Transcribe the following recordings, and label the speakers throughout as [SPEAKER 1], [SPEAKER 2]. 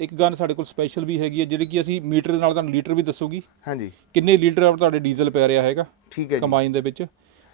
[SPEAKER 1] ਇੱਕ ਗਨ ਸਾਡੇ ਕੋਲ ਸਪੈਸ਼ਲ ਵੀ ਹੈਗੀ ਹੈ ਜਿਹੜੀ ਕਿ ਅਸੀਂ ਮੀਟਰ ਦੇ ਨਾਲ ਤੁਹਾਨੂੰ ਲੀਟਰ ਵੀ ਦੱਸੂਗੀ।
[SPEAKER 2] ਹਾਂਜੀ।
[SPEAKER 1] ਕਿੰਨੇ ਲੀਟਰ ਤੁਹਾਡੇ ਡੀਜ਼ਲ ਪੈ ਰਿਹਾ ਹੈਗਾ
[SPEAKER 2] ਠੀਕ ਹੈ ਜੀ।
[SPEAKER 1] ਕੰਬਾਈਨ ਦੇ ਵਿੱਚ?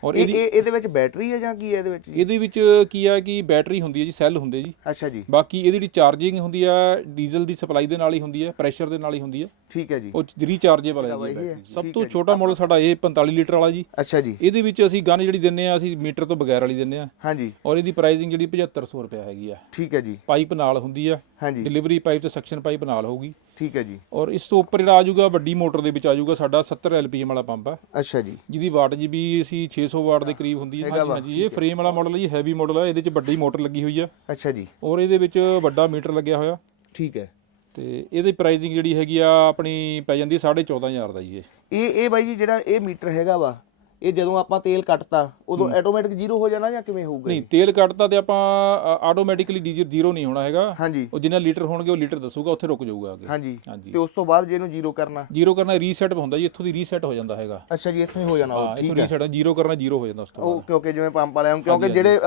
[SPEAKER 1] ਔਰ
[SPEAKER 2] ਇਹ
[SPEAKER 1] ਇਹਦੀ
[SPEAKER 2] ਇਹ- ਇਹਦੇ ਵਿੱਚ ਬੈਟਰੀ ਹੈ ਜਾਂ ਕੀ ਹੈ ਇਹਦੇ ਵਿੱਚ ਜੀ?
[SPEAKER 1] ਇਹਦੇ ਵਿੱਚ ਕੀ ਹੈ ਕਿ ਬੈਟਰੀ ਹੁੰਦੀ ਹੈ ਜੀ ਸੈੱਲ ਹੁੰਦੇ ਜੀ।
[SPEAKER 2] ਅੱਛਾ ਜੀ।
[SPEAKER 1] ਬਾਕੀ ਇਹਦੀ ਜਿਹੜੀ ਚਾਰਜਿੰਗ ਹੁੰਦੀ ਆ ਡੀਜ਼ਲ ਦੀ ਸਪਲਾਈ ਦੇ ਨਾਲ ਹੀ ਹੁੰਦੀ ਹੈ ਪ੍ਰੈਸ਼ਰ ਦੇ ਨਾਲ ਹੀ ਹੁੰਦੀ ਹੈ।
[SPEAKER 2] ਠੀਕ ਹੈ ਜੀ।
[SPEAKER 1] ਉਹ ਰੀਚਾਰਜੇਬਲ ਹੈ ਜੀ। ਸਭ ਤੋਂ ਛੋਟਾ ਮਾਡਲ ਸਾਡਾ ਇਹ 45 ਲੀਟਰ ਵਾਲਾ ਜੀ।
[SPEAKER 2] ਅੱਛਾ ਜੀ।
[SPEAKER 1] ਇਹਦੇ ਵਿੱਚ ਅਸੀਂ ਗਨ ਜਿਹੜੀ ਦਿੰਨੇ ਆ ਅਸੀਂ ਮੀਟਰ ਤੋਂ ਬਗੈਰ ਵਾਲੀ ਦਿੰਨੇ ਆ
[SPEAKER 2] ਹਾਂਜੀ।
[SPEAKER 1] ਔਰ ਇਹਦੀ ਪ੍ਰਾਈਸਿੰਗ ਜਿਹੜੀ 7500 ਰੁਪਏ ਹੈਗੀ ਆ।
[SPEAKER 2] ਠੀਕ ਹੈ ਜੀ।
[SPEAKER 1] ਪਾਈਪ ਨਾਲ ਹੁੰਦੀ ਆ।
[SPEAKER 2] ਹਾਂਜੀ।
[SPEAKER 1] ਡਿਲੀਵਰੀ ਪਾਈਪ ਤੇ ਸਕਸ਼ਨ ਪਾਈਪ ਨਾਲ ਹੋਊਗੀ।
[SPEAKER 2] ਠੀਕ ਹੈ ਜੀ।
[SPEAKER 1] ਔਰ ਇਸ ਤੋਂ ਉੱਪਰ ਜਿਹੜਾ ਆ ਜਾਊਗਾ ਵੱਡੀ ਮੋਟਰ ਦੇ ਵਿੱਚ ਆ ਜਾਊਗਾ ਸਾਡਾ 70 ਐਲਪੀਐਮ ਵਾਲਾ ਪੰਪ ਆ
[SPEAKER 2] ਅੱਛਾ ਜੀ।
[SPEAKER 1] ਜਿਹਦੀ ਵਾਟ ਜੀ ਵੀ ਅਸੀਂ 600 ਵਾਟ ਦੇ ਕਰੀਬ ਹੁੰਦੀ ਹੈ। ਹਾਂਜੀ ਹਾਂਜੀ ਇਹ ਫਰੇਮ ਵਾਲਾ ਮਾਡਲ ਹੈ ਜੀ ਹੈਵੀ ਮਾਡਲ ਹੈ। ਇਹਦੇ 'ਚ ਵੱਡੀ ਮੋਟਰ ਲੱਗੀ ਹੋਈ ਆ
[SPEAKER 2] ਅੱਛਾ ਜੀ।
[SPEAKER 1] ਔਰ ਇਹਦੇ ਵਿੱਚ ਵੱਡਾ ਮੀਟਰ ਲੱਗਿਆ ਹੋਇਆ।
[SPEAKER 2] ਠੀਕ ਹੈ।
[SPEAKER 1] ਤੇ ਇਹਦੀ ਪ੍ਰਾਈਸਿੰਗ ਜਿਹੜੀ ਹੈਗੀ ਆ ਆਪਣੀ ਪੈ ਜਾਂਦੀ ਹੈ 14500 ਦਾ ਜੀ ਇਹ।
[SPEAKER 2] ਇਹ ਇਹ ਬਾਈ ਜੀ ਜਿਹੜਾ ਇਹ ਮੀਟਰ ਹੈਗਾ ਵਾ ਇਹ ਜਦੋਂ ਆਪਾਂ ਤੇਲ ਕੱਟਤਾ ਉਦੋਂ ਆਟੋਮੈਟਿਕ ਜ਼ੀਰੋ ਹੋ ਜਾਣਾ ਜਾਂ ਕਿਵੇਂ ਹੋਊਗਾ
[SPEAKER 1] ਨਹੀਂ ਤੇਲ ਕੱਟਦਾ ਤੇ ਆਪਾਂ ਆਟੋਮੈਟਿਕਲੀ ਡੀਜ਼ਲ ਜ਼ੀਰੋ ਨਹੀਂ ਹੋਣਾ ਹੈਗਾ।
[SPEAKER 2] ਹਾਂਜੀ।
[SPEAKER 1] ਉਹ ਜਿੰਨਾ ਲੀਟਰ ਹੋਣਗੇ ਉਹ ਲੀਟਰ ਦੱਸੂਗਾ ਉੱਥੇ ਰੁਕ ਜਾਊਗਾ ਅੱਗੇ।
[SPEAKER 2] ਹਾਂਜੀ। ਤੇ ਉਸ ਤੋਂ ਬਾਅਦ ਜੇ ਇਹਨੂੰ ਜ਼ੀਰੋ ਕਰਨਾ?
[SPEAKER 1] ਜ਼ੀਰੋ ਕਰਨਾ ਰੀਸੈਟ ਹੁੰਦਾ ਜੀ ਇੱਥੋਂ ਦੀ ਰੀਸੈਟ ਹੋ ਜਾਂਦਾ ਹੈਗਾ।
[SPEAKER 2] ਅੱਛਾ ਜੀ ਇੱਥੋਂ ਹੀ ਹੋ ਜਾਣਾ। ਉਹ
[SPEAKER 1] ਹਾਂ। ਰੀਸੈਟ ਜ਼ੀਰੋ ਕਰਨਾ ਜ਼ੀਰੋ ਹੋ ਜਾਂਦਾ ਉਸ ਤੋਂ ਬਾਅਦ।
[SPEAKER 2] ਉਹ ਕਿਉਂਕਿ ਜਿਵੇਂ ਪੰਪ ਵਾਲਿਆਂ ਨੂੰ ਕਿਉਂਕਿ ਜਿਹੜੇ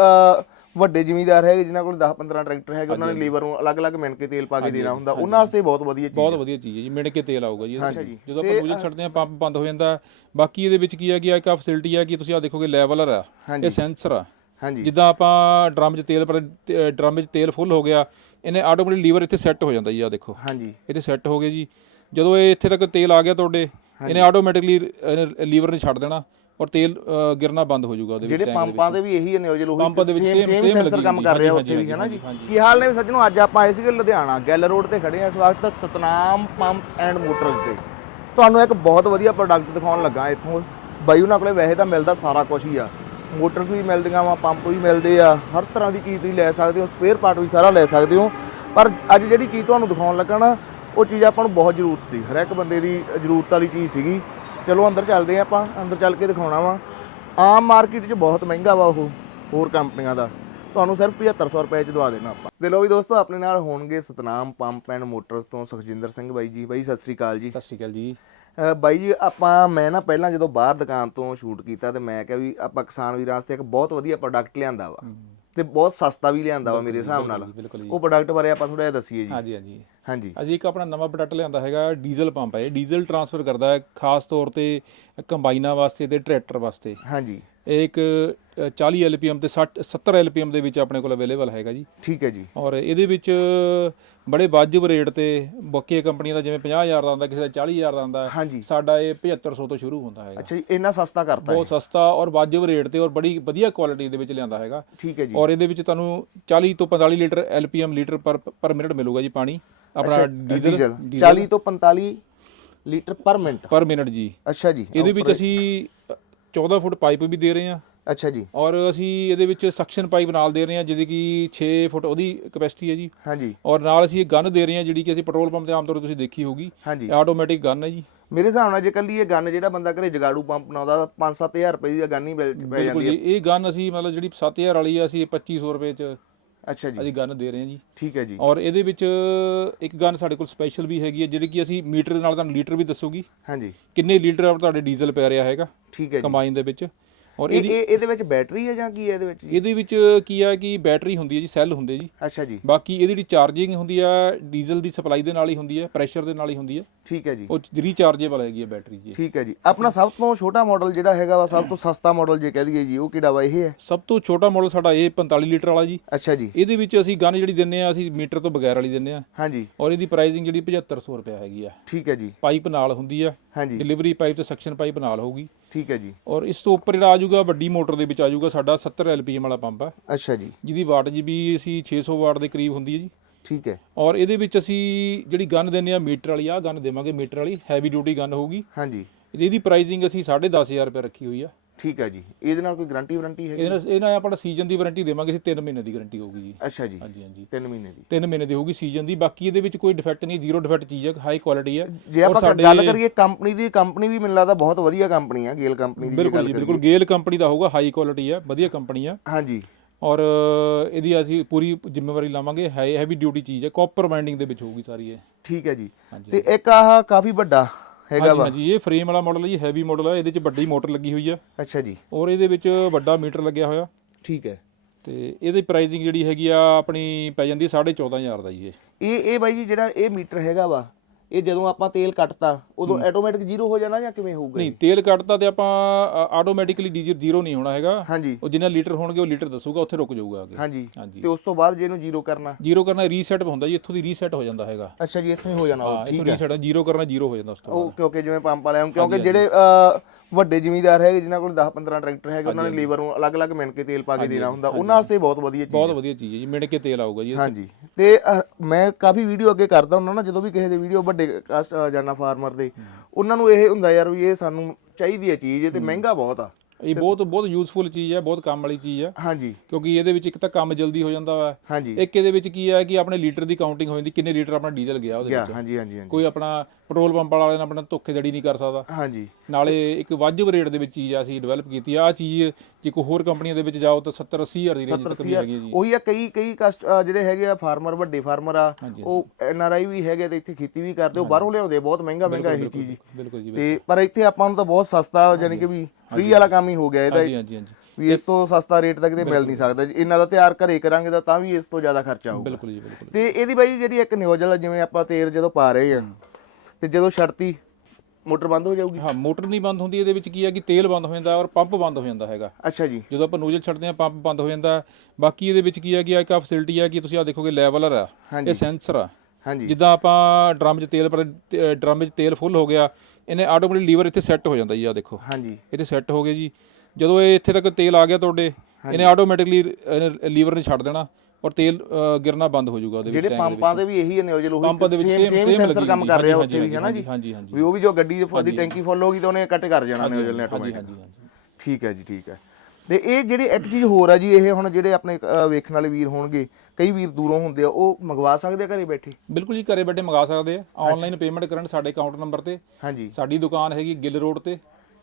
[SPEAKER 2] ਵੱਡੇ ਜ਼ਿਮੀਂਦਾਰ ਹੈਗੇ ਜਿਨ੍ਹਾਂ ਕੋਲ 10 15 ਟਰੈਕਟਰ ਹੈਗੇ ਉਹਨਾਂ ਨੇ ਲੀਵਰ ਨੂੰ ਅਲੱਗ-ਅਲੱਗ ਮਿਣ ਕੇ ਤੇਲ ਪਾ ਕੇ ਦੇਣਾ ਹੁੰਦਾ। ਉਹਨਾਂ ਵਾਸਤੇ ਬਹੁਤ ਵਧੀਆ ਚੀਜ਼
[SPEAKER 1] ਬਹੁਤ ਵਧੀਆ ਚੀਜ਼ ਹੈ ਜੀ ਮਿਣ ਕੇ ਤੇਲ ਆਊਗਾ ਜੀ। ਜਦੋਂ ਆਪਾਂ ਦੂਜੇ ਛੱਡਦੇ ਆ ਪੰਪ ਬੰਦ ਹੋ ਜਾਂਦਾ। ਬਾਕੀ ਇਹਦੇ ਵਿੱਚ ਕੀ ਹੈ ਕਿ ਇੱਕ ਫੈਸਿਲਿਟੀ ਹੈ ਕਿ ਤੁਸੀਂ ਆ ਦੇਖੋਗੇ ਲੈਵਲਰ ਆ। ਇਹ ਸੈਂਸਰ ਆ।
[SPEAKER 2] ਹਾਂਜੀ।
[SPEAKER 1] ਜਿੱਦਾਂ ਆਪਾਂ ਡਰਮ 'ਚ ਤੇਲ ਪਰ ਡਰਮ 'ਚ ਤੇਲ ਫੁੱਲ ਹੋ ਗਿਆ ਇਹਨੇ ਆਟੋਮੈਟਿਕ ਲੀਵਰ ਇੱਥੇ ਸੈੱਟ ਹੋ ਜਾਂਦਾ ਜੀ ਆ ਦੇਖੋ।
[SPEAKER 2] ਹਾਂਜੀ।
[SPEAKER 1] ਇੱਥੇ ਸੈੱਟ ਹੋ ਗਿਆ ਜੀ। ਜਦੋਂ ਇਹ ਇੱਥੇ ਤੱਕ ਤੇਲ ਆ ਗਿਆ ਤੁਹਾਡੇ ਇਹਨੇ ਆਟੋਮੈਟਿਕਲੀ ਲੀਵਰ ਨੇ ਛੱਡ ਦੇਣਾ। ਔਰ ਤੇਲ ਗਿਰਨਾ ਬੰਦ ਹੋ ਜਾਊਗਾ ਉਹਦੇ ਵਿੱਚ
[SPEAKER 2] ਜਿਹੜੇ ਪੰਪਾਂ ਦੇ ਵੀ ਇਹੀ ਨਿਊਜ਼ਲ ਉਹੀ
[SPEAKER 1] ਪੰਪਾਂ ਦੇ ਵਿੱਚ
[SPEAKER 2] same sensor
[SPEAKER 1] ਲੱਗੀ
[SPEAKER 2] ਕੰਮ ਕਰ ਰਿਹਾ ਉੱਥੇ ਵੀ ਹੈ ਨਾ ਜੀ? ਕੀ ਹਾਲ ਨੇ ਸੱਜਣੋ? ਅੱਜ ਆਪਾਂ ਆਏ ਸੀਗੇ ਲੁਧਿਆਣਾ ਗੈਲ ਰੋਡ ਤੇ ਖੜੇ ਆ ਇਸ ਵਕਤ ਸਤਨਾਮ ਪੰਪਸ ਐਂਡ ਮੋਟਰਸ ਤੇ ਤੁਹਾਨੂੰ ਇੱਕ ਬਹੁਤ ਵਧੀਆ ਪ੍ਰੋਡਕਟ ਦਿਖਾਉਣ ਲੱਗਾ ਇੱਥੋਂ। ਬਾਈ ਉਹਨਾਂ ਕੋਲੇ ਵੈਸੇ ਤਾਂ ਮਿਲਦਾ ਸਾਰਾ ਕੁਝ ਹੀ ਆ। ਮੋਟਰਸ ਵੀ ਮਿਲਦੀਆਂ ਵਾ ਪੰਪ ਵੀ ਮਿਲਦੇ ਆ। ਹਰ ਤਰ੍ਹਾਂ ਦੀ ਚੀਜ਼ ਤੁਸੀਂ ਲੈ ਸਕਦੇ ਹੋ ਸਪੇਅਰ ਪਾਰਟ ਵੀ ਸਾਰਾ ਲੈ ਸਕਦੇ ਹੋ। ਪਰ ਅੱਜ ਜਿਹੜੀ ਚੀਜ਼ ਤੁਹਾਨੂੰ ਦਿਖਾਉਣ ਲੱਗਾ ਨਾ ਉਹ ਚੀਜ਼ ਆਪਾਂ ਨੂੰ ਬਹੁਤ ਜ਼ਰੂਰਤ ਸੀ। ਹਰ ਇੱਕ ਬੰਦੇ ਦੀ ਜ਼ਰੂਰਤ ਵਾਲੀ ਚੀਜ਼ ਸੀਗੀ। ਚਲੋ ਅੰਦਰ ਚੱਲਦੇ ਆ ਆਪਾਂ ਅੰਦਰ ਚੱਲ ਕੇ ਦਿਖਾਉਣਾ ਵਾ। ਆਮ ਮਾਰਕੀਟ 'ਚ ਬਹੁਤ ਮਹਿੰਗਾ ਵਾ ਉਹ ਹੋਰ ਕੰਪਨੀਆਂ ਦਾ। ਤੁਹਾਨੂੰ ਸਿਰਫ 7500 ਰੁਪਏ 'ਚ ਦਵਾ ਦੇਣਾ ਆਪਾਂ। ਤੇ ਲੋ ਵੀ ਦੋਸਤੋ ਆਪਣੇ ਨਾਲ ਹੋਣਗੇ ਸਤਨਾਮ ਪੰਪ ਐਂਡ ਮੋਟਰਸ ਤੋਂ ਸੁਖਜਿੰਦਰ ਸਿੰਘ ਬਾਈ ਜੀ। ਬਾਈ ਸਤਿ ਸ੍ਰੀ ਅਕਾਲ ਜੀ।
[SPEAKER 1] ਸਤਿ ਸ਼੍ਰੀ ਅਕਾਲ ਜੀ।
[SPEAKER 2] ਬਾਈ ਜੀ ਆਪਾਂ ਮੈਂ ਨਾ ਪਹਿਲਾਂ ਜਦੋਂ ਬਾਹਰ ਦੁਕਾਨ ਤੋਂ ਸ਼ੂਟ ਕੀਤਾ ਤੇ ਮੈਂ ਕਿਹਾ ਵੀ ਆਪਾਂ ਕਿਸਾਨ ਵੀਰਾਂ ਵਾਸਤੇ ਇੱਕ ਬਹੁਤ ਵਧੀਆ ਪ੍ਰੋਡਕਟ ਲਿਆਂਦਾ ਵਾ। ਤੇ ਬਹੁਤ ਸਸਤਾ ਵੀ ਲਿਆਂਦਾ ਵਾ ਮੇਰੇ ਹਿਸਾਬ ਨਾਲ।
[SPEAKER 1] ਬਿਲਕੁਲ ਜੀ
[SPEAKER 2] ਉਹ ਪ੍ਰੋਡਕਟ ਬਾਰੇ ਆਪਾਂ ਥੋੜਾ ਜਿਹਾ ਦੱਸੀਏ ਜੀ।
[SPEAKER 1] ਹਾਂਜੀ ਹਾਂਜੀ।
[SPEAKER 2] ਹਾਂਜੀ।
[SPEAKER 1] ਅਸੀਂ ਇੱਕ ਆਪਣਾ ਨਵਾਂ ਪ੍ਰੋਡਕਟ ਲਿਆਂਦਾ ਹੈਗਾ ਡੀਜ਼ਲ ਪੰਪ ਹੈ ਡੀਜ਼ਲ ਟਰਾਂਸਫਰ ਕਰਦਾ ਹੈ ਖਾਸ ਤੌਰ ਤੇ ਕੰਬਾਈਨਾਂ ਵਾਸਤੇ ਤੇ ਟਰੈਕਟਰ ਵਾਸਤੇ।
[SPEAKER 2] ਹਾਂਜੀ।
[SPEAKER 1] ਇਹ ਇੱਕ ਅ, 40 ਐਲਪੀਐਮ ਤੇ 60 70 ਐਲਪੀਐਮ ਦੇ ਵਿੱਚ ਆਪਣੇ ਕੋਲ ਅਵੇਲੇਬਲ ਹੈਗਾ ਜੀ।
[SPEAKER 2] ਠੀਕ ਹੈ ਜੀ।
[SPEAKER 1] ਔਰ ਇਹਦੇ ਵਿੱਚ ਬੜੇ ਵਾਜਬ ਰੇਟ ਤੇ ਬੱਕੇ ਕੰਪਨੀਆਂ ਦਾ ਜਿਵੇਂ 50000 ਦਾ ਆਉਂਦਾ ਕਿਸੇ ਦਾ 40000 ਦਾ ਆਉਂਦਾ ਸਾਡਾ ਇਹ 7500 ਤੋਂ ਸ਼ੁਰੂ ਹੁੰਦਾ ਹੈਗਾ।
[SPEAKER 2] ਅੱਛਾ ਜੀ ਇੰਨਾ ਸਸਤਾ ਕਰਤਾ ਹੈ
[SPEAKER 1] ਬਹੁਤ ਸਸਤਾ ਔਰ ਵਾਜਬ ਰੇਟ ਤੇ ਔਰ ਬੜੀ ਵਧੀਆ ਕੁਆਲਿਟੀ ਦੇ ਵਿੱਚ ਲਿਆਂਦਾ ਹੈਗਾ।
[SPEAKER 2] ਠੀਕ ਹੈ ਜੀ।
[SPEAKER 1] ਔਰ ਇਹਦੇ ਵਿੱਚ ਤੁਹਾਨੂੰ 40 ਤੋਂ 45 ਲੀਟਰ ਐਲਪੀਐਮ ਲੀਟਰ ਪਰ ਪਰ ਮਿੰਟ ਮਿਲੂਗਾ ਜੀ ਪਾਣੀ। ਆਪਣਾ ਡੀਜ਼ਲ
[SPEAKER 2] ਡੀਜ਼ਲ। 40 ਤੋਂ 45 ਲੀਟਰ ਪਰ ਮਿੰਟ।
[SPEAKER 1] ਪਰ ਮਿੰਟ ਜੀ।
[SPEAKER 2] ਅੱਛਾ ਜੀ
[SPEAKER 1] ਇਹਦੇ ਵਿੱਚ ਅਸੀਂ 14 ਫੁੱਟ ਪਾਈਪ ਵੀ ਦੇ ਰਹੇ ਹਾਂ।
[SPEAKER 2] ਅੱਛਾ ਜੀ।
[SPEAKER 1] ਔਰ ਅਸੀਂ ਇਹਦੇ ਵਿੱਚ ਸਕਸ਼ਨ ਪਾਈਪ ਨਾਲ ਦੇ ਰਹੇ ਹਾਂ ਜਿਹਦੀ ਕਿ 6 ਫੁੱਟ ਉਹਦੀ ਕਪੈਸਿਟੀ ਹੈ ਜੀ।
[SPEAKER 2] ਹਾਂਜੀ।
[SPEAKER 1] ਔਰ ਨਾਲ ਅਸੀਂ ਇਹ ਗਨ ਦੇ ਰਹੇ ਹਾਂ ਜਿਹੜੀ ਕਿ ਅਸੀਂ ਪੈਟਰੋਲ ਪੰਪ ਤੇ ਆਮ ਤੌਰ ਤੇ ਤੁਸੀਂ ਦੇਖੀ ਹੋਊਗੀ।
[SPEAKER 2] ਹਾਂਜੀ।
[SPEAKER 1] ਆਟੋਮੈਟਿਕ ਗਨ ਹੈ ਜੀ।
[SPEAKER 2] ਮੇਰੇ ਹਿਸਾਬ ਨਾਲ ਜੇ ਕੱਲੀ ਇਹ ਗਨ ਜਿਹੜਾ ਬੰਦਾ ਘਰੇ ਜਗਾੜੂ ਪੰਪ ਬਣਾਉਂਦਾ 5-7000 ਰੁਪਏ ਦੀ ਗਨ ਹੀ ਮਿਲ ਪੈ
[SPEAKER 1] ਬਿਲਕੁਲ
[SPEAKER 2] ਜਾਂਦੀ ਹੈ।
[SPEAKER 1] ਜੀ ਇਹ ਗਨ ਅਸੀਂ ਮਤਲਬ ਜਿਹੜੀ 7000 ਵਾਲੀ ਆ ਅਸੀਂ 2500 ਰੁਪਏ ਚ
[SPEAKER 2] ਅੱਛਾ ਜੀ।
[SPEAKER 1] ਅਸੀਂ ਗਨ ਦੇ ਰਹੇ ਹਾਂ ਜੀ।
[SPEAKER 2] ਠੀਕ ਹੈ ਜੀ।
[SPEAKER 1] ਔਰ ਇਹਦੇ ਵਿੱਚ ਇੱਕ ਗਨ ਸਾਡੇ ਕੋਲ ਸਪੈਸ਼ਲ ਵੀ ਹੈਗੀ ਹੈ ਜਿਹੜੀ ਕਿ ਅਸੀਂ ਮੀਟਰ ਦੇ ਨਾਲ ਤੁਹਾਨੂੰ ਲੀਟਰ ਵੀ ਦੱਸੂਗੀ।
[SPEAKER 2] ਹਾਂਜੀ।
[SPEAKER 1] ਕਿੰਨੇ ਲੀਟਰ ਤੁਹਾਡੇ ਡੀਜ਼ਲ ਪੈ ਰਿਹਾ ਹੈਗਾ?
[SPEAKER 2] ਠੀਕ ਹੈ ਜੀ।
[SPEAKER 1] ਕੰਬਾਈਨ ਦੇ ਵਿੱਚ। ਔਰ
[SPEAKER 2] ਇਹ
[SPEAKER 1] ਇਹਦੀ
[SPEAKER 2] ਇਹ- ਇਹਦੇ ਵਿੱਚ ਬੈਟਰੀ ਹੈ ਜਾਂ ਕੀ ਹੈ ਇਹਦੇ ਵਿੱਚ ਜੀ?
[SPEAKER 1] ਇਹਦੇ ਵਿੱਚ ਕੀ ਹੈ ਕਿ ਬੈਟਰੀ ਹੁੰਦੀ ਹੈ ਜੀ ਸੈੱਲ ਹੁੰਦੇ ਜੀ।
[SPEAKER 2] ਅੱਛਾ ਜੀ।
[SPEAKER 1] ਬਾਕੀ ਇਹਦੀ ਜਿਹੜੀ ਚਾਰਜਿੰਗ ਹੁੰਦੀ ਆ ਡੀਜ਼ਲ ਦੀ ਸਪਲਾਈ ਦੇ ਨਾਲ ਹੀ ਹੁੰਦੀ ਹੈ ਪ੍ਰੈਸ਼ਰ ਦੇ ਨਾਲ ਹੀ ਹੁੰਦੀ ਹੈ।
[SPEAKER 2] ਠੀਕ ਹੈ ਜੀ।
[SPEAKER 1] ਉਹ ਰੀਚਾਰਜੇਬਲ ਹੈਗੀ ਹੈ ਬੈਟਰੀ ਜੀ
[SPEAKER 2] ਠੀਕ ਹੈ ਜੀ। ਆਪਣਾ ਸਭ ਤੋਂ ਛੋਟਾ ਮਾਡਲ ਜਿਹੜਾ ਹੈਗਾ ਵਾ ਸਭ ਤੋਂ ਸਸਤਾ ਮਾਡਲ ਜੇ ਕਹਿ ਦਈਏ ਜੀ ਉਹ ਕਿਹੜਾ ਵਾ ਇਹ ਹੈ?
[SPEAKER 1] ਸਭ ਤੋਂ ਛੋਟਾ ਮਾਡਲ ਸਾਡਾ ਇਹ 45 ਲੀਟਰ ਵਾਲਾ ਜੀ।
[SPEAKER 2] ਅੱਛਾ ਜੀ।
[SPEAKER 1] ਇਹਦੇ ਵਿੱਚ ਅਸੀਂ ਗਨ ਜਿਹੜੀ ਦਿੰਨੇ ਆ ਅਸੀਂ ਮੀਟਰ ਤੋਂ ਬਗੈਰ ਵਾਲੀ ਦਿੰਨੇ ਆ।
[SPEAKER 2] ਹਾਂਜੀ।
[SPEAKER 1] ਔਰ ਇਹਦੀ ਪ੍ਰਾਈਸਿੰਗ ਜਿਹੜੀ 7500 ਰੁਪਏ ਹੈਗੀ ਆ।
[SPEAKER 2] ਠੀਕ ਹੈ ਜੀ।
[SPEAKER 1] ਪਾਈਪ ਨਾਲ ਹੁੰਦੀ ਆ।
[SPEAKER 2] ਹਾਂਜੀ।
[SPEAKER 1] ਡਿਲੀਵਰੀ ਪਾਈਪ ਤੇ ਸਕਸ਼ਨ ਪਾਈਪ ਨਾਲ ਹੋਊਗੀ।
[SPEAKER 2] ਠੀਕ ਹੈ ਜੀ।
[SPEAKER 1] ਔਰ ਇਸ ਤੋਂ ਉੱਪਰ ਜਿਹੜਾ ਆ ਜਾਊਗਾ ਵੱਡੀ ਮੋਟਰ ਦੇ ਵਿੱਚ ਆ ਜਾਊਗਾ ਸਾਡਾ 70 ਐਲਪੀਐਮ ਵਾਲਾ ਪੰਪ ਆ
[SPEAKER 2] ਅੱਛਾ ਜੀ।
[SPEAKER 1] ਜਿਹਦੀ ਵਾਟ ਜੀ ਵੀ ਅਸੀਂ 600 ਵਾਟ ਦੇ ਕਰੀਬ ਹੁੰਦੀ ਹੈ ਜੀ।
[SPEAKER 2] ਠੀਕ ਹੈ।
[SPEAKER 1] ਔਰ ਇਹਦੇ ਵਿੱਚ ਅਸੀਂ ਜਿਹੜੀ ਗਨ ਦਿੰਨੇ ਆ ਮੀਟਰ ਵਾਲੀ ਆ ਗਨ ਦੇਵਾਂਗੇ ਮੀਟਰ ਵਾਲੀ ਹੈਵੀ ਡਿਊਟੀ ਗਨ ਹੋਊਗੀ।
[SPEAKER 2] ਹਾਂਜੀ।
[SPEAKER 1] ਇਹਦੀ ਪ੍ਰਾਈਸਿੰਗ ਅਸੀਂ 10500 ਰੁਪਏ ਰੱਖੀ ਹੋਈ ਆ
[SPEAKER 2] ਠੀਕ ਹੈ ਜੀ। ਇਹਦੇ ਨਾਲ ਕੋਈ ਗਾਰੰਟੀ ਵਾਰੰਟੀ ਹੈ
[SPEAKER 1] ਇਹਦੇ ਨਾਲ ਇਹ ਨਾਲ ਆਪਾਂ ਸੀਜ਼ਨ ਦੀ ਵਾਰੰਟੀ ਦੇਵਾਂਗੇ ਅਸੀਂ 3 ਮਹੀਨੇ ਦੀ ਗਾਰੰਟੀ ਹੋਊਗੀ ਜੀ।
[SPEAKER 2] ਅੱਛਾ ਜੀ।
[SPEAKER 1] ਹਾਂਜੀ ਹਾਂਜੀ।
[SPEAKER 2] 3 ਮਹੀਨੇ ਦੀ।
[SPEAKER 1] 3 ਮਹੀਨੇ ਦੀ ਹੋਊਗੀ ਸੀਜ਼ਨ ਦੀ। ਬਾਕੀ ਇਹਦੇ ਵਿੱਚ ਕੋਈ ਡਿਫੈਕਟ ਨਹੀਂ ਜ਼ੀਰੋ ਡਿਫੈਕਟ ਚੀਜ਼ ਹੈ ਹਾਈ ਕੁਆਲਿਟੀ ਹੈ।
[SPEAKER 2] ਜੇ ਆਪਾਂ ਗੱਲ ਕਰੀਏ ਕੰਪਨੀ ਦੀ ਕੰਪਨੀ ਵੀ ਮੈਨੂੰ ਲੱਗਦਾ ਬਹੁਤ ਵਧੀਆ ਕੰਪਨੀ ਆ ਗੇਲ ਕੰਪਨੀ ਦੀ
[SPEAKER 1] ਬਿਲਕੁਲ ਜੀ ਬਿਲਕੁਲ। ਗੇਲ ਕੰਪਨੀ ਦਾ ਹੋਊਗਾ ਹਾਈ ਕੁਆਲਿਟੀ ਹੈ ਵਧੀਆ ਕੰਪਨੀ ਆ
[SPEAKER 2] ਹਾਂਜੀ।
[SPEAKER 1] ਔਰ ਇਹਦੀ ਅਸੀਂ ਪੂਰੀ ਜ਼ਿੰਮੇਵਾਰੀ ਲਾਵਾਂਗੇ ਹੈ ਹੈਵੀ ਡਿਊਟੀ ਚੀਜ਼ ਹੈ। ਕਾਪਰ ਬਾਈਂਡਿੰਗ ਦੇ ਵਿੱਚ ਹੋਊਗੀ ਸਾਰੀ ਇਹ।
[SPEAKER 2] ਠੀਕ ਹੈ ਜੀ। ਤੇ ਇੱਕ ਆਹ ਕਾਫੀ ਵੱਡਾ ਹੈਗਾ ਵਾ।
[SPEAKER 1] ਹਾਂਜੀ ਇਹ ਫਰੇਮ ਵਾਲਾ ਮਾਡਲ ਹੈ ਜੀ ਹੈਵੀ ਮਾਡਲ ਹੈ ਇਹਦੇ 'ਚ ਵੱਡੀ ਮੋਟਰ ਲੱਗੀ ਹੋਈ ਹੈ
[SPEAKER 2] ਅੱਛਾ ਜੀ।
[SPEAKER 1] ਔਰ ਇਹਦੇ ਵਿੱਚ ਵੱਡਾ ਮੀਟਰ ਲੱਗਿਆ ਹੋਇਆ।
[SPEAKER 2] ਠੀਕ ਹੈ।
[SPEAKER 1] ਤੇ ਇਹਦੀ ਪ੍ਰਾਈਸਿੰਗ ਜਿਹੜੀ ਹੈਗੀ ਆ ਆਪਣੀ ਪੈ ਜਾਂਦੀ 14500 ਦਾ ਜੀ ਇਹ।
[SPEAKER 2] ਇਹ ਇਹ ਬਾਈ ਜੀ ਜਿਹੜਾ ਇਹ ਮੀਟਰ ਹੈਗਾ ਵਾ ਇਹ ਜਦੋਂ ਆਪਾਂ ਤੇਲ ਕੱਟਤਾ ਉਦੋਂ ਆਟੋਮੈਟਿਕ ਜ਼ੀਰੋ ਹੋ ਜਾਣਾ ਜਾਂ ਕਿਵੇਂ ਹੋਊਗਾ
[SPEAKER 1] ਨਹੀਂ ਤੇਲ ਕੱਟਦਾ ਤੇ ਆਪਾਂ ਆਟੋਮੈਟਿਕਲੀ ਡੀਜ਼ਲ ਜ਼ੀਰੋ ਨਹੀਂ ਹੋਣਾ ਹੈਗਾ।
[SPEAKER 2] ਹਾਂਜੀ।
[SPEAKER 1] ਉਹ ਜਿੰਨਾ ਲੀਟਰ ਹੋਣਗੇ ਉਹ ਲੀਟਰ ਦੱਸੂਗਾ ਉੱਥੇ ਰੁਕ ਜਾਊਗਾ ਅੱਗੇ।
[SPEAKER 2] ਹਾਂਜੀ। ਤੇ ਉਸ ਤੋਂ ਬਾਅਦ ਜੇ ਇਹਨੂੰ ਜ਼ੀਰੋ ਕਰਨਾ?
[SPEAKER 1] ਜ਼ੀਰੋ ਕਰਨਾ ਰੀਸੈਟ ਹੁੰਦਾ ਜੀ ਇੱਥੋਂ ਦੀ ਰੀਸੈਟ ਹੋ ਜਾਂਦਾ ਹੈਗਾ।
[SPEAKER 2] ਅੱਛਾ ਜੀ ਇੱਥੋਂ ਹੀ ਹੋ ਜਾਣਾ ਉਹ
[SPEAKER 1] ਹਾਂ। ਇੱਥੋਂ ਰੀਸੈਟ ਜ਼ੀਰੋ ਕਰਨਾ ਜ਼ੀਰੋ ਹੋ ਜਾਂਦਾ ਉਸ ਤੋਂ ਬਾਅਦ।
[SPEAKER 2] ਉਹ ਕਿਉਂਕਿ ਜਿਵੇਂ ਪੰਪ ਵਾਲਿਆਂ ਨੂੰ ਕਿਉਂਕਿ ਜਿਹੜੇ ਵੱਡੇ ਜ਼ਿਮੀਂਦਾਰ ਹੈਗੇ ਜਿਨ੍ਹਾਂ ਕੋਲ 10 15 ਟਰੈਕਟਰ ਹੈਗੇ ਉਹਨਾਂ ਨੇ ਲੀਵਰ ਨੂੰ ਅਲੱਗ-ਅਲੱਗ ਮਿਣ ਕੇ ਤੇਲ ਪਾ ਕੇ ਦੇਣਾ ਹੁੰਦਾ ਉਹਨਾਂ ਵਾਸਤੇ ਬਹੁਤ ਵਧੀਆ ਚੀਜ਼
[SPEAKER 1] ਬਹੁਤ ਵਧੀਆ ਚੀਜ਼ ਹੈ ਜੀ ਮਿਣ ਕੇ ਤੇਲ ਆਊਗਾ ਜੀ।
[SPEAKER 2] ਹਾਂਜੀ। ਤੇ ਮੈਂ ਕਾਫੀ ਵੀਡੀਓ ਅੱਗੇ ਕਰਦਾ ਹੁੰਦਾ ਨਾ ਜਦੋਂ ਵੀ ਕਿਸੇ ਦੇ ਵੀਡੀਓ ਵੱਡੇ ਜਾਨਾ ਫਾਰਮਰ ਦੇ ਉਹਨਾਂ ਨੂੰ ਇਹ ਹੁੰਦਾ ਯਾਰ ਵੀ ਇਹ ਸਾਨੂੰ ਚਾਹੀਦੀ ਹੈ ਚੀਜ਼ ਇਹ ਤੇ ਮਹਿੰਗਾ ਬਹੁਤ ਆ।
[SPEAKER 1] ਇਹ ਬਹੁਤ ਬਹੁਤ ਯੂਜ਼ਫੁਲ ਚੀਜ਼ ਹੈ ਬਹੁਤ ਕੰਮ ਵਾਲੀ ਚੀਜ਼ ਹੈ।
[SPEAKER 2] ਹਾਂਜੀ।
[SPEAKER 1] ਕਿਉਂਕਿ ਇਹਦੇ ਵਿੱਚ ਇੱਕ ਤਾਂ ਕੰਮ ਜਲਦੀ ਹੋ ਜਾਂਦਾ ਵਾ।
[SPEAKER 2] ਹਾਂਜੀ।
[SPEAKER 1] ਇੱਕ ਇਹਦੇ ਵਿੱਚ ਕੀ ਹੈ ਕਿ ਆਪਣੇ ਲੀਟਰ ਦੀ ਕਾਊਂਟਿੰਗ ਹੋ ਜਾਂਦੀ ਕਿੰਨੇ ਲੀਟਰ ਆਪਣਾ ਡੀਜ਼ਲ ਗਿਆ ਉਹਦੇ ਵਿੱਚ।
[SPEAKER 2] ਹਾਂਜੀ ਹਾਂਜੀ ਹਾਂਜੀ।
[SPEAKER 1] ਕੋਈ ਆਪਣਾ ਪੈਟਰੋਲ ਪੰਪ ਵਾਲੇ ਨੇ ਆਪਣਾ ਧੋਖੇਧੜੀ ਨਹੀਂ ਕਰ ਸਕਦਾ।
[SPEAKER 2] ਹਾਂਜੀ।
[SPEAKER 1] ਨਾਲੇ ਇੱਕ ਵਾਜਬ ਰੇਟ ਦੇ ਵਿੱਚ ਚੀਜ਼ ਅਸੀਂ ਡਿਵੈਲਪ ਕੀਤੀ ਆ। ਚੀਜ਼ ਜੇ ਕੋਈ ਹੋਰ ਕੰਪਨੀਆਂ ਦੇ ਵਿੱਚ ਜਾਓ ਤਾਂ 70 80 ਹਜ਼ਾਰ ਦੀ ਰੇਂਜ ਤੱਕ ਦੀ ਹੈਗੀ ਜੀ।
[SPEAKER 2] ਉਹੀ ਆ ਕਈ ਕਈ ਜਿਹੜੇ ਹੈਗੇ ਆ ਫਾਰਮਰ ਵੱਡੇ ਫਾਰਮਰ ਆ ਉਹ ਐਨ ਆਰ ਆਈ ਵੀ ਹੈਗੇ ਤੇ ਇੱਥੇ ਖੇਤੀ ਵੀ ਕਰਦੇ ਉਹ ਬਾਹਰੋਂ ਲਿਆਉਂਦੇ ਬਹੁਤ ਮਹਿੰਗਾ ਮਹਿੰਗਾ ਇਹ ਚੀਜ਼।
[SPEAKER 1] ਬਿਲਕੁਲ ਜੀ
[SPEAKER 2] ਤੇ ਪਰ ਇੱਥੇ ਆਪਾਂ ਨੂੰ ਤਾਂ ਬਹੁਤ ਸਸਤਾ ਯਾਨੀ ਕਿ ਵੀ ਫ੍ਰੀ ਵਾਲਾ ਕੰਮ ਹੀ ਹੋ ਗਿਆ ਇਹਦਾ
[SPEAKER 1] ਹਾਂਜੀ ਹਾਂਜੀ ਹਾਂਜੀ।
[SPEAKER 2] ਵੀ ਇਸ ਤੋਂ ਸਸਤਾ ਰੇਟ ਤਾਂ ਕਿਤੇ ਮਿਲ ਨਹੀਂ ਸਕਦਾ ਇਹਨਾਂ ਦਾ ਤਿਆਰ ਘਰੇ ਕਰਾਂਗੇ ਤਾਂ ਤਾਂ ਵੀ ਇਸ ਤੋਂ ਜ਼ਿਆਦਾ ਖਰਚਾ ਆਊਗਾ।
[SPEAKER 1] ਬਿਲਕੁਲ ਜੀ ਬਿਲਕੁਲ
[SPEAKER 2] ਤੇ ਇਹਦੀ ਬਾਈ ਜਿਹੜੀ ਇੱਕ ਨਿਊਜ਼ਲ ਆ ਜਿਵੇਂ ਆਪਾਂ ਤੇਲ ਜਦੋਂ ਪਾ ਰਹੇ ਆ ਤੇ ਜਦੋਂ ਛੜਤੀ ਮੋਟਰ ਬੰਦ ਹੋ ਜਾਊਗੀ?
[SPEAKER 1] ਹਾਂ ਮੋਟਰ ਨਹੀਂ ਬੰਦ ਹੁੰਦੀ ਇਹਦੇ ਵਿੱਚ ਕੀ ਹੈ ਕਿ ਤੇਲ ਬੰਦ ਹੋ ਜਾਂਦਾ ਔਰ ਪੰਪ ਬੰਦ ਹੋ ਜਾਂਦਾ ਹੈਗਾ।
[SPEAKER 2] ਅੱਛਾ ਜੀ।
[SPEAKER 1] ਜਦੋਂ ਆਪਾਂ ਨੂਜ਼ਲ ਛੱਡਦੇ ਆ ਪੰਪ ਬੰਦ ਹੋ ਜਾਂਦਾ। ਬਾਕੀ ਇਹਦੇ ਵਿੱਚ ਕੀ ਹੈ ਕਿ ਇੱਕ ਫੈਸਿਲਿਟੀ ਹੈ ਕਿ ਤੁਸੀਂ ਆ ਦੇਖੋਗੇ ਲੈਵਲਰ ਆ। ਇਹ ਸੈਂਸਰ ਆ।
[SPEAKER 2] ਹਾਂਜੀ।
[SPEAKER 1] ਜਿੱਦਾਂ ਆਪਾਂ ਡਰਮ 'ਚ ਤੇਲ ਪਰ ਡਰਮ 'ਚ ਤੇਲ ਫੁੱਲ ਹੋ ਗਿਆ ਇਹਨੇ ਆਟੋਮੈਟਿਕ ਲੀਵਰ ਇੱਥੇ ਸੈੱਟ ਹੋ ਜਾਂਦਾ ਜੀ ਆ ਦੇਖੋ।
[SPEAKER 2] ਹਾਂਜੀ।
[SPEAKER 1] ਇੱਥੇ ਸੈੱਟ ਹੋ ਗਏ ਜੀ। ਜਦੋਂ ਇਹ ਇੱਥੇ ਤੱਕ ਤੇਲ ਆ ਗਿਆ ਤੁਹਾਡੇ ਇਹਨੇ ਆਟੋਮੈਟਿਕਲੀ ਲੀਵਰ ਨੇ ਛੱਡ ਦੇਣਾ ਔਰ ਤੇਲ ਗਿਰਨਾ ਬੰਦ ਹੋ ਜਾਊਗਾ ਉਹਦੇ ਵਿੱਚ
[SPEAKER 2] ਜਿਹੜੇ ਪੰਪਾਂ ਦੇ ਵੀ ਇਹੀ ਨਿਊਜ਼ਲ ਉਹੀ
[SPEAKER 1] ਪੰਪਾਂ ਦੇ ਵਿੱਚ
[SPEAKER 2] sensor
[SPEAKER 1] ਲੱਗੀ
[SPEAKER 2] ਕੰਮ ਕਰ ਰਿਹਾ ਉੱਥੇ ਵੀ ਹੈ ਨਾ ਜੀ?
[SPEAKER 1] ਹਾਂਜੀ ਹਾਂਜੀ
[SPEAKER 2] ਵੀ ਉਹ ਵੀ ਜੋ ਗੱਡੀ ਦੀ ਦੀ ਟੈਂਕੀ ਫੁੱਲ ਹੋ ਗਈ ਤਾਂ ਉਹਨੇ ਕੱਟ ਕਰ ਜਾਣਾ ਨੇ
[SPEAKER 1] ਹਾਂਜੀ
[SPEAKER 2] ਆਟੋਮੈਟਿਕ
[SPEAKER 1] ਹਾਂਜੀ ਹਾਂਜੀ।
[SPEAKER 2] ਠੀਕ ਹੈ ਜੀ ਠੀਕ ਹੈ। ਤੇ ਇਹ ਜਿਹੜੀ ਇੱਕ ਚੀਜ਼ ਹੋਰ ਆ ਜੀ ਇਹ ਹੁਣ ਜਿਹੜੇ ਆਪਣੇ ਅ, ਵੇਖਣ ਵਾਲੇ ਵੀਰ ਹੋਣਗੇ ਕਈ ਵੀਰ ਦੂਰੋਂ ਹੁੰਦੇ ਆ ਉਹ ਮੰਗਵਾ ਸਕਦੇ ਆ ਘਰੇ ਬੈਠੇ?
[SPEAKER 1] ਬਿਲਕੁਲ ਜੀ ਘਰੇ ਬੈਠੇ ਮੰਗਾ ਸਕਦੇ ਆ। ਆਨਲਾਈਨ ਪੇਮੈਂਟ ਕਰਨ ਸਾਡੇ ਅਕਾਊਂਟ ਨੰਬਰ ਤੇ।
[SPEAKER 2] ਹਾਂਜੀ।
[SPEAKER 1] ਸਾਡੀ ਦੁਕਾਨ ਹੈਗੀ ਗਿੱਲ ਰੋਡ ਤੇ।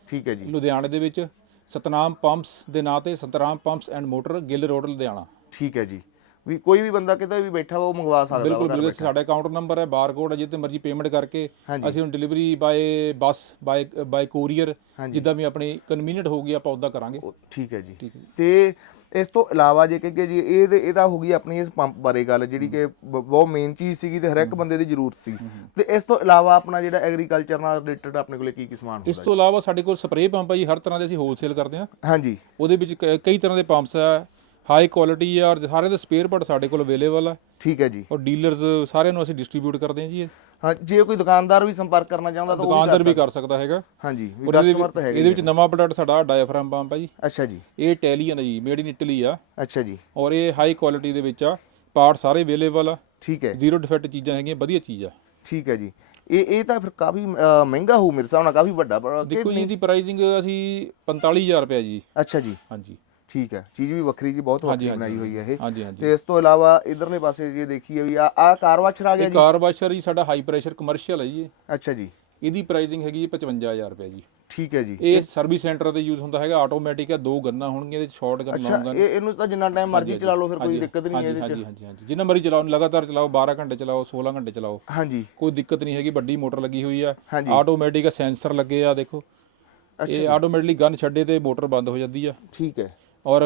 [SPEAKER 2] ਠੀਕ ਹੈ ਜੀ।
[SPEAKER 1] ਲੁਧਿਆਣੇ ਦੇ ਵਿੱਚ ਸਤਨਾਮ ਪੰਪਸ ਦੇ ਨਾਂ ਤੇ Satnam pumps and motor Gill road Ludhiana.
[SPEAKER 2] ਠੀਕ ਹੈ ਜੀ। ਵੀ ਕੋਈ ਵੀ ਬੰਦਾ ਕਿਤੇ ਵੀ ਬੈਠਾ ਉਹ ਮੰਗਵਾ ਸਕਦਾ
[SPEAKER 1] ਬਿਲਕੁਲ ਸਾਡਾ ਅਕਾਊਂਟ ਨੰਬਰ ਹੈ ਬਾਰਕੋਡ ਹੈ ਜਿੱਤੇ ਮਰਜ਼ੀ ਪੇਮੈਂਟ ਕਰਕੇ। ਅਸੀਂ ਹੁਣ delivery by bus by by courier ਜਿੱਦਾਂ ਵੀ ਆਪਣੀ ਕਨਵੀਨੀਅੰਟ ਹੋਊਗੀ ਆਪਾਂ ਉਦਾਂ ਕਰਾਂਗੇ।
[SPEAKER 2] ਠੀਕ ਹੈ ਜੀ। ਤੇ ਇਸ ਤੋਂ ਇਲਾਵਾ ਜੇ ਕਹੀਏ ਜੀ ਇਹ ਇਹਦਾ ਹੋ ਗਈ ਆਪਣੀ ਇਸ ਪੰਪ ਬਾਰੇ ਗੱਲ ਜਿਹੜੀ ਕਿ ਬਹੁਤ ਮੇਨ ਚੀਜ਼ ਸੀਗੀ ਤੇ ਹਰ ਇੱਕ ਬੰਦੇ ਦੀ ਜ਼ਰੂਰਤ ਸੀ। ਤੇ ਇਸ ਤੋਂ ਇਲਾਵਾ ਆਪਣਾ ਜਿਹੜਾ ਐਗਰੀਕਲਚਰ ਨਾਲ ਰਿਲੇਟਡ ਆਪਣੇ ਕੋਲੇ ਕੀ ਕੀ ਸਮਾਨ
[SPEAKER 1] ਇਸ
[SPEAKER 2] ਹੁੰਦਾ
[SPEAKER 1] ਤੋਂ ਇਲਾਵਾ ਸਾਡੇ ਕੋਲ ਸਪਰੇਅ ਪੰਪ ਹੈ ਜੀ ਹਰ ਤਰ੍ਹਾਂ ਦੇ ਅਸੀਂ ਹੋਲਸੇਲ ਕਰਦੇ ਹਾਂ।
[SPEAKER 2] ਹਾਂਜੀ।
[SPEAKER 1] ਉਹਦੇ ਵਿੱਚ ਕਈ ਤਰ੍ਹਾਂ ਦੇ ਪੰਪਸ ਹੈ ਹਾਈ ਕੁਆਲਿਟੀ ਆ ਔਰ ਸਾਰੇ ਦੇ ਸਪੇਅਰ ਪਾਰਟ ਸਾਡੇ ਕੋਲ ਅਵੇਲੇਬਲ ਆ।
[SPEAKER 2] ਠੀਕ ਹੈ ਜੀ।
[SPEAKER 1] ਔਰ ਡੀਲਰਸ ਸਾਰਿਆਂ ਨੂੰ ਅਸੀਂ ਡਿਸਟ੍ਰੀਬਿਊਟ ਕਰਦੇ ਹਾਂ ਜੀ ਇਹ।
[SPEAKER 2] ਹਾਂ ਜੇ ਕੋਈ ਦੁਕਾਨਦਾਰ ਵੀ ਸੰਪਰਕ ਕਰਨਾ ਚਾਹੁੰਦਾ ਤਾਂ ਉਹ
[SPEAKER 1] ਦੁਕਾਨਦਾਰ ਵੀ ਕਰ ਸਕਦਾ ਹੈਗਾ।
[SPEAKER 2] ਹਾਂਜੀ ਵੀ
[SPEAKER 1] ਔਰ ਇਹਦੇ
[SPEAKER 2] ਕਸਟਮਰ ਤਾਂ ਹੈਗੇ
[SPEAKER 1] ਇਹਦੇ ਵਿੱਚ ਨਵਾਂ ਪ੍ਰੋਡਕਟ ਸਾਡਾ ਡਾਇਫਰਾਮ ਪੰਪ ਹੈ ਜੀ।
[SPEAKER 2] ਅੱਛਾ ਜੀ।
[SPEAKER 1] ਇਹ ਇਟਾਲੀਅਨ ਹੈ ਜੀ ਮੇਡ ਇਨ ਇਟਲੀ ਆ।
[SPEAKER 2] ਅੱਛਾ ਜੀ।
[SPEAKER 1] ਔਰ ਇਹ ਹਾਈ ਕੁਆਲਿਟੀ ਦੇ ਵਿੱਚ ਆ ਪਾਰਟ ਸਾਰੇ ਅਵੇਲੇਬਲ ਆ।
[SPEAKER 2] ਠੀਕ ਹੈ।
[SPEAKER 1] ਜ਼ੀਰੋ ਡਿਫੈਕਟ ਚੀਜ਼ਾਂ ਹੈਗੀਆਂ ਵਧੀਆ ਚੀਜ਼ ਆ।
[SPEAKER 2] ਠੀਕ ਹੈ ਜੀ। ਇਹ ਇਹ ਤਾਂ ਫਿਰ ਕਾਫੀ ਅ, ਮਹਿੰਗਾ ਹੋਊ ਮੇਰੇ ਹਿਸਾਬ ਨਾਲ ਕਾਫੀ ਵੱਡਾ ਪਰ-
[SPEAKER 1] ਦੇਖੋ ਜੀ ਇਹਦੀ ਪ੍ਰਾਈਸਿੰਗ ਅਸੀਂ 45000 ਰੁਪਏ ਜੀ।
[SPEAKER 2] ਅੱਛਾ ਜੀ।
[SPEAKER 1] ਹਾਂਜੀ।
[SPEAKER 2] ਠੀਕ ਹੈ ਚੀਜ਼ ਵੀ ਵੱਖਰੀ ਜੀ ਬਹੁਤ ਵੱਖਰੀ ਬਣਾਈ ਹੋਈ ਹੈ ਇਹ। ਤੇ ਇਸ ਤੋਂ ਇਲਾਵਾ ਇਧਰਲੇ ਪਾਸੇ ਜੇ ਦੇਖੀਏ ਵੀ ਆ ਆ ਕਾਰ ਵਾਸ਼ਰ ਆ ਗਿਆ
[SPEAKER 1] ਇਹ
[SPEAKER 2] ਜੀ?
[SPEAKER 1] ਕਾਰ ਵਾਸ਼ਰ ਜੀ ਸਾਡਾ ਹਾਈ ਪ੍ਰੈਸ਼ਰ ਕਮਰਸ਼ੀਅਲ ਹੈ ਜੀ ਇਹ।
[SPEAKER 2] ਅੱਛਾ ਜੀ।
[SPEAKER 1] ਇਹਦੀ ਪ੍ਰਾਈਸਿੰਗ ਹੈਗੀ ਜੀ 55000 ਰੁਪਏ ਜੀ।
[SPEAKER 2] ਠੀਕ ਹੈ ਜੀ।
[SPEAKER 1] ਇਹ ਸਰਵਿਸ ਸੈਂਟਰ ਤੇ ਯੂਜ਼ ਹੁੰਦਾ ਹੈਗਾ ਆਟੋਮੈਟਿਕ ਹੈ ਦੋ ਗੰਨਾਂ ਹੋਣਗੀਆਂ ਇਹਦੇ ਸ਼ਾਰਟ ਗਨ
[SPEAKER 2] ਅੱਛਾ
[SPEAKER 1] ਲੌਂਗ ਗਨ।
[SPEAKER 2] ਇਹ ਇਹਨੂੰ ਤਾਂ ਜਿੰਨਾ ਟਾਈਮ ਮਰਜ਼ੀ ਚਲਾ ਲਓ ਫਿਰ ਕੋਈ ਦਿੱਕਤ ਨਹੀਂ ਇਹਦੇ
[SPEAKER 1] ਹਾਂਜੀ ਹਾਂਜੀ ਹਾਂਜੀ। ਜਿੰਨਾ ਮਰਜ਼ੀ ਚਲਾਓ ਲਗਾਤਾਰ ਚਲਾਓ 12 ਘੰਟੇ ਚਲਾਓ 16 ਘੰਟੇ ਚਲਾਓ।
[SPEAKER 2] ਹਾਂਜੀ।
[SPEAKER 1] ਕੋਈ ਦਿੱਕਤ ਨਹੀਂ ਹੈਗੀ ਵੱਡੀ ਮੋਟਰ ਲੱਗੀ ਹੋਈ ਆ। ਆਟੋਮੈਟਿਕ ਸੈਂਸਰ ਲੱਗੇ ਆ ਦੇਖੋ। ਇਹ ਆਟੋਮੈਟਿਕਲੀ ਗਨ ਛੱਡੇ ਤੇ ਮੋਟਰ ਬੰਦ ਹੋ ਜਾਂਦੀ ਆ।
[SPEAKER 2] ਠੀਕ ਹੈ।
[SPEAKER 1] ਔਰ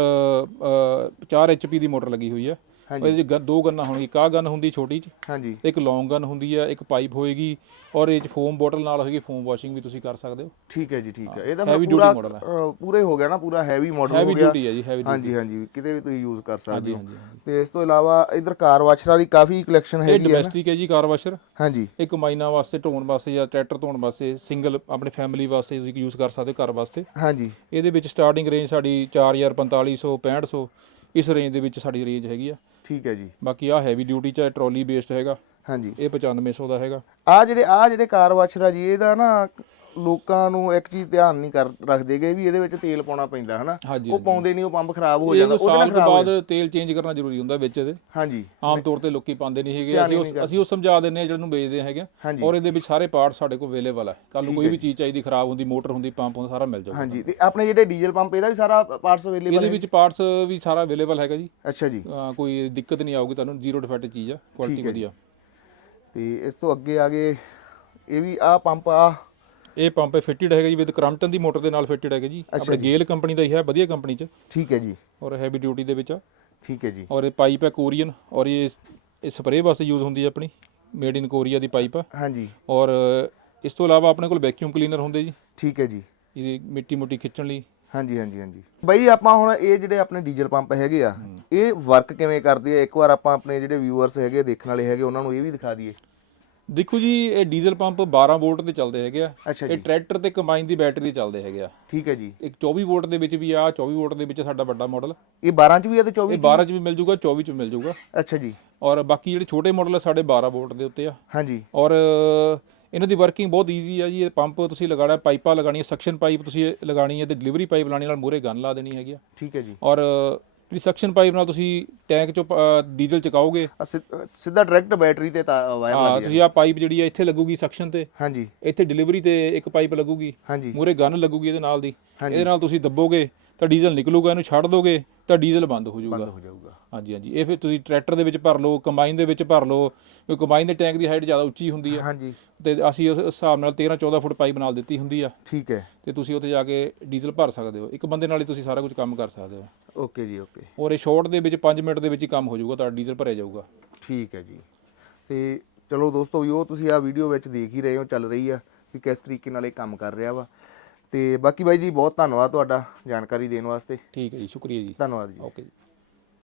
[SPEAKER 1] 4 ਐਚਪੀ ਦੀ ਮੋਟਰ ਲੱਗੀ ਹੋਈ ਹੈ। ਉਹਦੇ ਚ ਗਨ- ਦੋ ਗੰਨਾਂ ਹੋਣਗੀ ਕਾ ਗਨ ਹੁੰਦੀ ਛੋਟੀ ਚ
[SPEAKER 2] ਹਾਂਜੀ।
[SPEAKER 1] ਇੱਕ ਲੌਂਗ ਗਨ ਹੁੰਦੀ ਆ ਇੱਕ ਪਾਈਪ ਹੋਏਗੀ ਔਰ ਇਹ ਚ ਫੋਮ ਬੋਟਲ ਨਾਲ ਹੋਏਗੀ ਫੋਮ ਵਾਸ਼ਿੰਗ ਵੀ ਤੁਸੀਂ ਕਰ ਸਕਦੇ ਹੋ।
[SPEAKER 2] ਠੀਕ ਹੈ ਜੀ ਠੀਕ ਹੈ। ਇਹਦਾ
[SPEAKER 1] Heavy duty
[SPEAKER 2] ਪੂਰਾ
[SPEAKER 1] model ਹੈ।
[SPEAKER 2] ਅ, ਪੂਰੇ ਹੋ ਗਿਆ ਨਾ ਪੂਰਾ ਹੈਵੀ ਮਾਡਲ ਹੋ
[SPEAKER 1] ਹੈਵੀ
[SPEAKER 2] ਗਿਆ।
[SPEAKER 1] ਡਿਊਟੀ ਹੈ ਜੀ ਹੈਵੀ
[SPEAKER 2] ਹਾਂਜੀ ਹਾਂਜੀ ਕਿਤੇ ਵੀ ਤੁਸੀਂ ਯੂਜ਼ ਕਰ ਸਕਦੇ ਹੋ।
[SPEAKER 1] ਹਾਂਜੀ ਹਾਂਜੀ।
[SPEAKER 2] ਤੇ ਇਸ ਤੋਂ ਇਲਾਵਾ ਇਧਰ ਕਾਰ ਵਾਸ਼ਰਾਂ ਦੀ ਕਾਫੀ ਕਲੈਕਸ਼ਨ
[SPEAKER 1] ਇਹ
[SPEAKER 2] ਹੈਗੀ ਹੈ ਨਾ।
[SPEAKER 1] ਡੋਮੈਸਟਿਕ ਹੈ ਜੀ ਕਾਰ ਵਾਸ਼ਰ
[SPEAKER 2] ਹਾਂਜੀ।
[SPEAKER 1] ਇੱਕ ਮਾਈਨਾ ਵਾਸਤੇ ਢੋਣ ਵਾਸਤੇ ਜਾਂ ਟਰੈਕਟਰ ਧੋਣ ਵਾਸਤੇ ਸਿੰਗਲ ਆਪਣੇ ਫੈਮਿਲੀ ਵਾਸਤੇ ਤੁਸੀਂ ਯੂਜ਼ ਕਰ ਸਕਦੇ ਹੋ ਘਰ ਵਾਸਤੇ।
[SPEAKER 2] ਹਾਂਜੀ।
[SPEAKER 1] ਇਹਦੇ ਵਿੱਚ ਸਟਾਰਟਿੰਗ ਰੇਂਜ ਸਾਡੀ 4000 4500 6500 ਇਸ ਰੇਂਜ ਦੇ ਵਿੱਚ ਸਾਡੀ ਰੇਂਜ ਹੈਗੀ ਆ।
[SPEAKER 2] ਠੀਕ ਹੈ ਜੀ।
[SPEAKER 1] ਬਾਕੀ ਆ ਹੈਵੀ ਡਿਊਟੀ ਚ ਟਰਾਲੀ ਬੇਸਡ ਹੈਗਾ।
[SPEAKER 2] ਹਾਂਜੀ।
[SPEAKER 1] ਇਹ 9500 ਦਾ ਹੈਗਾ।
[SPEAKER 2] ਆ ਜਿਹੜੇ ਆ ਜਿਹੜੇ ਕਾਰ ਵਾਸ਼ਰ ਆ ਜੀ ਇਹਦਾ ਨਾ ਲੋਕਾਂ ਨੂੰ ਇੱਕ ਚੀਜ਼ ਧਿਆਨ ਨਹੀਂ ਕਰ ਰੱਖਦੇਗੇ ਵੀ ਇਹਦੇ ਵਿੱਚ ਤੇਲ ਪਾਉਣਾ ਪੈਂਦਾ ਹਨਾ? ਉਹ ਪਾਉਂਦੇ ਨਹੀਂ ਉਹ ਪੰਪ ਖਰਾਬ ਹੋ ਜਾਂਦਾ ਉਹਦੇ ਨਾਲ ਖਰਾਬ
[SPEAKER 1] ਬਾਅਦ ਤੇਲ ਚੇਂਜ ਕਰਨਾ ਜ਼ਰੂਰੀ ਹੁੰਦਾ ਵਿੱਚ ਇਹਦੇ।
[SPEAKER 2] ਹਾਂਜੀ।
[SPEAKER 1] ਆਮ ਤੌਰ ਤੇ ਲੋਕੀ ਪਾਉਂਦੇ ਨਹੀਂ ਹੈਗੇ ਅਸੀਂ ਉਸ ਅਸੀਂ ਉਹ ਸਮਝਾ ਦਿੰਨੇ ਆ ਜਿਹੜਾ ਨੂੰ ਵੇਚਦੇ ਹੈਗੇ। ਔਰ ਇਹਦੇ ਵਿੱਚ ਸਾਰੇ ਪਾਰਟ ਸਾਡੇ ਕੋਲ ਅਵੇਲੇਬਲ ਹੈ ਕੱਲ ਨੂੰ ਕੋਈ ਵੀ ਚੀਜ਼ ਚਾਹੀਦੀ ਖਰਾਬ ਹੁੰਦੀ ਮੋਟਰ ਹੁੰਦੀ ਪੰਪ ਹੁੰਦਾ ਸਾਰਾ ਮਿਲ ਜਾਊਗਾ।
[SPEAKER 2] ਹਾਂਜੀ ਤੇ ਆਪਣੇ ਜਿਹੜੇ ਡੀਜ਼ਲ ਪੰਪ ਇਹਦਾ ਵੀ ਸਾਰਾ ਪਾਰਟਸ ਅਵੇਲੇਬਲ
[SPEAKER 1] ਇਹਦੇ ਵਿੱਚ ਪਾਰਟਸ ਵੀ ਸਾਰਾ ਅਵੇਲੇਬਲ ਹੈਗਾ ਜੀ।
[SPEAKER 2] ਅੱਛਾ ਜੀ।
[SPEAKER 1] ਕੋਈ ਦਿੱਕਤ ਨਹੀਂ ਆਊਗੀ ਤੁਹਾਨੂੰ ਜ਼ੀਰੋ ਡਿਫੈਕਟ ਚੀਜ਼ ਆ ਕੁਆਲਿਟੀ ਵਧੀਆ।
[SPEAKER 2] ਤੇ ਇਸ ਤੋਂ ਅੱਗੇ ਆ ਗਏ ਇਹ ਵੀ ਆ ਪੰਪ ਆ
[SPEAKER 1] ਇਹ ਪੰਪ ਫਿਟਡ ਹੈਗਾ ਜੀ ਵਿਦ ਕ੍ਰਮਟਨ ਦੀ ਮੋਟਰ ਦੇ ਨਾਲ ਫਿਟਡ ਹੈਗਾ ਜੀ। ਆਪਣੇ ਗੇਲ ਕੰਪਨੀ ਦਾ ਹੀ ਹੈ ਵਧੀਆ ਕੰਪਨੀ ਚ।
[SPEAKER 2] ਠੀਕ ਹੈ ਜੀ।
[SPEAKER 1] ਔਰ ਹੈਵੀ ਡਿਊਟੀ ਦੇ ਵਿੱਚ ਆ।
[SPEAKER 2] ਠੀਕ ਹੈ ਜੀ।
[SPEAKER 1] ਔਰ ਇਹ ਪਾਈਪ ਹੈ ਕੋਰੀਅਨ ਔਰ ਇਹ ਇਹ ਸਪਰੇਅ ਵਾਸਤੇ ਯੂਜ਼ ਹੁੰਦੀ ਹੈ ਆਪਣੀ। ਮੇਡ ਇਨ ਕੋਰੀਆ ਦੀ ਪਾਈਪ ਆ।
[SPEAKER 2] ਹਾਂਜੀ।
[SPEAKER 1] ਔਰ ਇਸ ਤੋਂ ਇਲਾਵਾ ਆਪਣੇ ਕੋਲ ਵੈਕਿਊਮ ਕਲੀਨਰ ਹੁੰਦੇ ਜੀ।
[SPEAKER 2] ਠੀਕ ਹੈ ਜੀ।
[SPEAKER 1] ਇਹ ਮਿੱਟੀ ਮੁੱਟੀ ਖਿੱਚਣ ਲਈ।
[SPEAKER 2] ਹਾਂਜੀ ਹਾਂਜੀ ਹਾਂਜੀ। ਬਾਈ ਆਪਾਂ ਹੁਣ ਇਹ ਜਿਹੜੇ ਆਪਣੇ ਡੀਜ਼ਲ ਪੰਪ ਹੈਗੇ ਆ ਇਹ ਵਰਕ ਕਿਵੇਂ ਕਰਦੇ ਆ? ਇੱਕ ਵਾਰ ਆਪਾਂ ਆਪਣੇ ਜਿਹੜੇ ਵਿਊਅਰਸ ਹੈਗੇ ਦੇਖਣ ਵਾਲੇ ਹੈਗੇ ਉਹਨਾਂ ਨੂੰ ਇਹ ਵੀ ਦਿਖਾ ਦਈਏ।
[SPEAKER 1] ਦੇਖੋ ਜੀ ਇਹ ਡੀਜ਼ਲ ਪੰਪ 12 ਵੋਲਟ ਦੇ ਚੱਲਦੇ ਹੈਗੇ ਆ।
[SPEAKER 2] ਅੱਛਾ
[SPEAKER 1] ਇਹ
[SPEAKER 2] ਜੀ।
[SPEAKER 1] ਟਰੈਕਟਰ ਤੇ ਕੰਬਾਈਨ ਦੀ ਬੈਟਰੀ ਦੇ ਚੱਲਦੇ ਹੈਗੇ ਆ।
[SPEAKER 2] ਠੀਕ ਹੈ ਜੀ।
[SPEAKER 1] ਇੱਕ 24 ਵੋਲਟ ਦੇ ਵਿੱਚ ਵੀ ਆ 24 ਵੋਲਟ ਦੇ ਵਿੱਚ ਸਾਡਾ ਵੱਡਾ ਮਾਡਲ।
[SPEAKER 2] ਇਹ 12 ਚ ਵੀ ਆ ਤੇ 24
[SPEAKER 1] ਇਹ 12 ਚ ਵੀ ਮਿਲ ਜੂਗਾ 24 ਚ ਵੀ ਮਿਲ ਜੂਗਾ।
[SPEAKER 2] ਅੱਛਾ ਜੀ।
[SPEAKER 1] ਔਰ ਬਾਕੀ ਜਿਹੜੇ ਛੋਟੇ ਮਾਡਲ ਆ ਸਾਡੇ 12 ਵੋਲਟ ਦੇ ਉੱਤੇ ਆ।
[SPEAKER 2] ਹਾਂਜੀ।
[SPEAKER 1] ਔਰ ਇਹਨਾਂ ਦੀ ਵਰਕਿੰਗ ਬਹੁਤ ਈਜ਼ੀ ਆ ਜੀ। ਇਹ ਪੰਪ ਤੁਸੀਂ ਲਗਾਣਾ ਪਾਈਪਾਂ ਲਗਾਣੀਆਂ ਸਕਸ਼ਨ ਪਾਈਪ ਤੁਸੀਂ ਲਗਾਣੀ ਹੈ ਤੇ ਡਿਲੀਵਰੀ ਪਾਈਪ ਲਾਣੀ ਨਾਲ ਮੂਰੇ ਗਨ ਲਾ ਦੇਣੀ ਹੈਗੀ ਆ।
[SPEAKER 2] ਠੀਕ ਹੈ ਜੀ।
[SPEAKER 1] ਔਰ ਜਿਹੜੀ ਸਕਸ਼ਨ ਪਾਈਪ ਨਾਲ ਤੁਸੀਂ ਟੈਂਕ ਚੋਂ ਡੀਜ਼ਲ ਚਕਾਓਗੇ।
[SPEAKER 2] ਸਿ- ਸਿੱਧਾ ਡਾਇਰੈਕਟ ਬੈਟਰੀ ਤੇ ਵਾਇਰ
[SPEAKER 1] ਹਾਂ
[SPEAKER 2] ਲੱਗ
[SPEAKER 1] ਤੁਸੀਂ ਆ ਪਾਈਪ ਜਿਹੜੀ ਆ ਇੱਥੇ ਲੱਗੂਗੀ ਸਕਸ਼ਨ ਤੇ।
[SPEAKER 2] ਹਾਂਜੀ।
[SPEAKER 1] ਇੱਥੇ ਡਿਲੀਵਰੀ ਤੇ ਇੱਕ ਪਾਈਪ ਲੱਗੂਗੀ।
[SPEAKER 2] ਹਾਂਜੀ।
[SPEAKER 1] ਮੂਰੇ ਗਨ ਲੱਗੂਗੀ ਇਹਦੇ ਨਾਲ ਦੀ। ਇਹਦੇ ਨਾਲ ਤੁਸੀਂ ਦੱਬੋਗੇ ਤਾਂ ਡੀਜ਼ਲ ਨਿਕਲੂਗਾ ਇਹਨੂੰ ਛੱਡ ਦੋਗੇ। ਤਾਂ ਡੀਜ਼ਲ ਬੰਦ ਹੋ ਜਾਊਗਾ।
[SPEAKER 2] ਹੋ ਜਾਊਗਾ।
[SPEAKER 1] ਹਾਂਜੀ ਹਾਂਜੀ। ਇਹ ਫਿਰ ਤੁਸੀਂ ਟਰੈਕਟਰ ਦੇ ਵਿੱਚ ਭਰ ਲਓ ਕੰਬਾਈਨ ਦੇ ਵਿੱਚ ਭਰ ਲਓ ਕਿਉਂਕਿ ਕੰਬਾਈਨ ਦੇ ਟੈਂਕ ਦੀ ਹਾਈਟ ਜ਼ਿਆਦਾ ਉੱਚੀ ਹੁੰਦੀ ਹੈ
[SPEAKER 2] ਹਾਂਜੀ।
[SPEAKER 1] ਤੇ ਅਸੀਂ ਉਸ ਹਿਸਾਬ ਨਾਲ 13 14 ਫੁੱਟ ਪਾਈਪ ਨਾਲ ਦਿੱਤੀ ਹੁੰਦੀ ਆ।
[SPEAKER 2] ਠੀਕ ਹੈ।
[SPEAKER 1] ਤੇ ਤੁਸੀਂ ਉੱਥੇ ਜਾ ਕੇ ਡੀਜ਼ਲ ਭਰ ਸਕਦੇ ਹੋ। ਇੱਕ ਬੰਦੇ ਨਾਲ ਹੀ ਤੁਸੀਂ ਸਾਰਾ ਕੁਝ ਕੰਮ ਕਰ ਸਕਦੇ ਹੋ।
[SPEAKER 2] ਓਕੇ ਜੀ ਓਕੇ।
[SPEAKER 1] ਔਰ ਇਹ ਸ਼ਾਰਟ ਦੇ ਵਿੱਚ 5 ਮਿੰਟ ਦੇ ਵਿੱਚ ਹੀ ਕੰਮ ਹੋ ਜਾਊਗਾ ਤੁਹਾਡਾ ਡੀਜ਼ਲ ਭਰਿਆ ਜਾਊਗਾ।
[SPEAKER 2] ਠੀਕ ਹੈ ਜੀ। ਤੇ ਚਲੋ ਦੋਸਤੋ ਵੀ ਉਹ ਤੁਸੀਂ ਆ ਵੀਡੀਓ ਵਿੱਚ ਦੇਖ ਹੀ ਰਹੇ ਹੋ ਚੱਲ ਰਹੀ ਆ ਕਿ ਕਿਸ ਤਰੀਕੇ ਨਾਲ ਇਹ ਕੰਮ ਕਰ ਰਿਹਾ ਵਾ। ਤੇ ਬਾਕੀ ਬਾਈ ਜੀ ਬਹੁਤ ਧੰਨਵਾਦ ਤੁਹਾਡਾ ਜਾਣਕਾਰੀ ਦੇਣ ਵਾਸਤੇ।
[SPEAKER 1] ਠੀਕ ਹੈ ਜੀ ਸ਼ੁਕਰੀਆ ਜੀ।
[SPEAKER 2] ਧੰਨਵਾਦ ਜੀ।
[SPEAKER 1] ਓਕੇ ਜੀ।